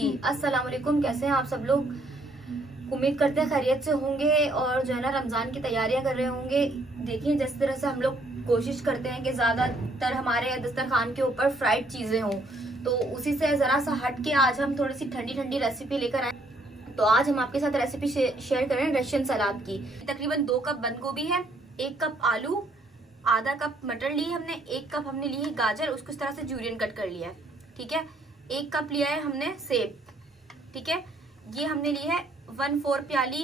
जी अस्सलाम वालेकुम, कैसे हैं आप सब लोग। उम्मीद करते हैं खैरियत से होंगे और जो है ना रमजान की तैयारियां कर रहे होंगे। देखिए जिस तरह से हम लोग कोशिश करते हैं कि ज्यादातर हमारे दस्तरखान के ऊपर फ्राइड चीजें हों, तो उसी से जरा सा हट के आज हम थोड़ी सी ठंडी ठंडी रेसिपी लेकर आए। तो आज हम आपके साथ रेसिपी शेयर कर रहे हैं रशियन सलाद की। तकरीबन 2 कप बंद गोभी है, 1 कप आलू, आधा कप मटर ली हमने, 1 कप हमने ली है गाजर, उसको इस तरह से जूलियन कट कर लिया है। ठीक है, 1 कप लिया है हमने सेब। ठीक है, ये हमने ली है 1/4 प्याली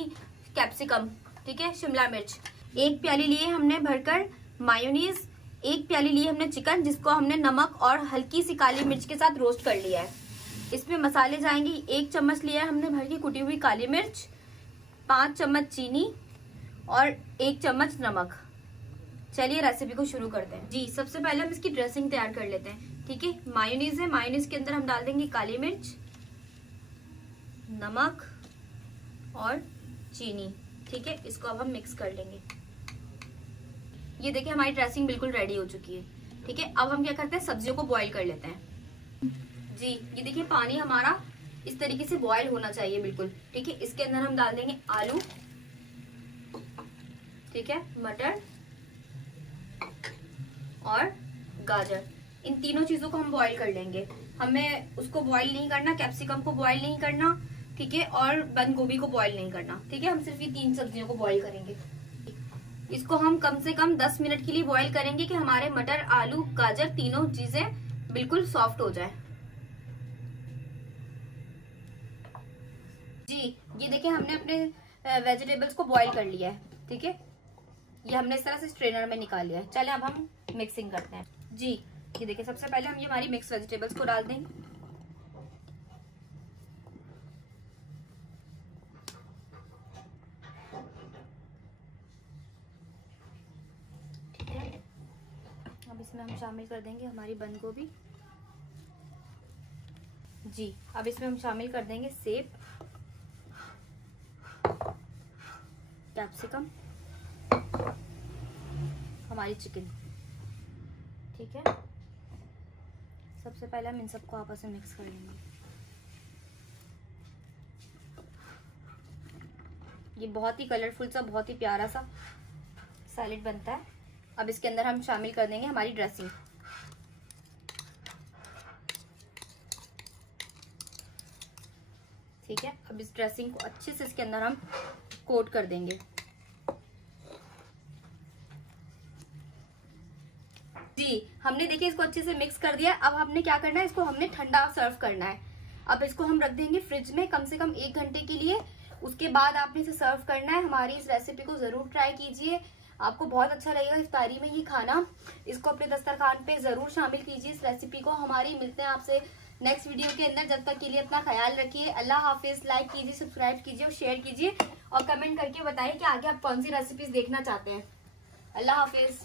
कैप्सिकम। ठीक है, शिमला मिर्च 1 प्याली लिए हमने भरकर मायोनीज, 1 प्याली लिए हमने चिकन जिसको हमने नमक और हल्की सी काली मिर्च के साथ रोस्ट कर लिया है। इसमें मसाले जाएंगे, 1 चम्मच लिया है हमने भर की कुटी हुई काली मिर्च, 5 चम्मच चीनी और 1 चम्मच नमक। चलिए रेसिपी को शुरू करते हैं। जी सबसे पहले हम इसकी ड्रेसिंग तैयार कर लेते हैं। ठीक है, मायोनीज है, मायोनीज के अंदर हम डाल देंगे काली मिर्च, नमक और चीनी। ठीक है, इसको अब हम मिक्स कर लेंगे। ये देखिए हमारी ड्रेसिंग बिल्कुल रेडी हो चुकी है। ठीक है, अब हम क्या करते हैं, सब्जियों को बॉईल कर लेते हैं। जी ये देखिए पानी हमारा इस तरीके से बॉईल होना चाहिए बिल्कुल। ठीक है, इसके अंदर हम डाल देंगे आलू, ठीक है, मटर और गाजर। इन तीनों चीजों को हम बॉईल कर लेंगे। हमें उसको बॉईल नहीं करना, कैप्सिकम को बॉईल नहीं करना, ठीक है, और बंद गोभी को बॉईल नहीं करना। ठीक है, हम सिर्फ ये 3 सब्जियों को बॉईल करेंगे। इसको हम कम से कम 10 मिनट के लिए बॉईल करेंगे कि हमारे मटर, आलू, गाजर तीनों चीजें बिल्कुल सॉफ्ट हो जाए। जी ये देखिए हमने अपने वेजिटेबल्स को बॉईल कर लिया है। ठीक है, ये हमने इस तरह से स्ट्रेनर में निकाल लिया है। चले अब हम मिक्सिंग करते हैं। जी ये देखिए सबसे पहले हम ये हमारी मिक्स वेजिटेबल्स को डाल देंगे। ठीक है, अब इसमें हम शामिल कर देंगे हमारी बंद गोभी। जी अब इसमें हम शामिल कर देंगे सेब, कैप्सिकम, हमारी चिकन। ठीक है, सबसे पहले हम इन सबको आपस में मिक्स कर लेंगे। ये बहुत ही कलरफुल सा, बहुत ही प्यारा सा सैलेड बनता है। अब इसके अंदर हम शामिल कर देंगे हमारी ड्रेसिंग। ठीक है, अब इस ड्रेसिंग को अच्छे से इसके अंदर हम कोट कर देंगे। जी हमने देखिए इसको अच्छे से मिक्स कर दिया। अब हमने क्या करना है, इसको हमने ठंडा सर्व करना है। अब इसको हम रख देंगे फ्रिज में कम से कम 1 घंटे के लिए। उसके बाद आपने इसे सर्व करना है। हमारी इस रेसिपी को जरूर ट्राई कीजिए, आपको बहुत अच्छा लगेगा इफ्तारी में ये खाना। इसको अपने दस्तरखान पे जरूर शामिल कीजिए इस रेसिपी को। हमारी मिलते हैं आपसे नेक्स्ट वीडियो के अंदर। जब तक के लिए अपना ख्याल रखिए। अल्लाह हाफिज। लाइक कीजिए, सब्सक्राइब कीजिए और शेयर कीजिए और कमेंट करके बताइए कि आगे आप कौन सी रेसिपीज देखना चाहते हैं। अल्लाह हाफिज।